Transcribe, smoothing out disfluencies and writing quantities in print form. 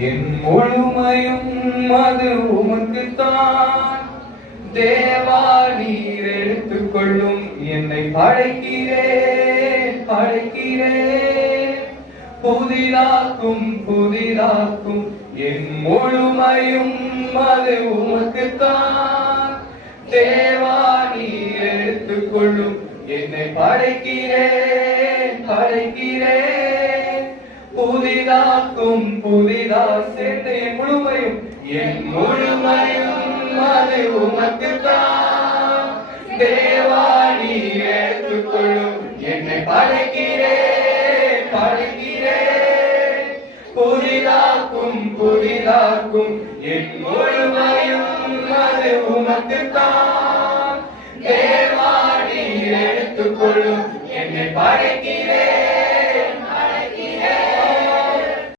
என் முழுமையும் அது உமக்குத்தான். தேவா நீர் எடுத்துக்கொள்ளும். என்னை படைக்கிறேன் படைக்கிறேன். புதிதாக்கும் புதிதாக்கும். என் முழுமையும் அது உமக்குத்தான். தேவா நீர் எடுத்துக்கொள்ளும். என்னை படைக்கிறேன் படைக்கிறேன். புதிதாக்கும் புதிதா சேர்ந்த என் முழுமையும். என் முழுமையும் அது உமக்குத்தான். தேவா நீர் எடுத்துக்கொள்ளும். என்னை படைக்கிறேன் படைக்கிறேன். புதிதாக்கும் புதிதாக்கும். என் முழுமையும் அது உமக்குத்தான். தேவா நீர் எடுத்துக்கொள்ளும். என்னை படைக்கிறேன்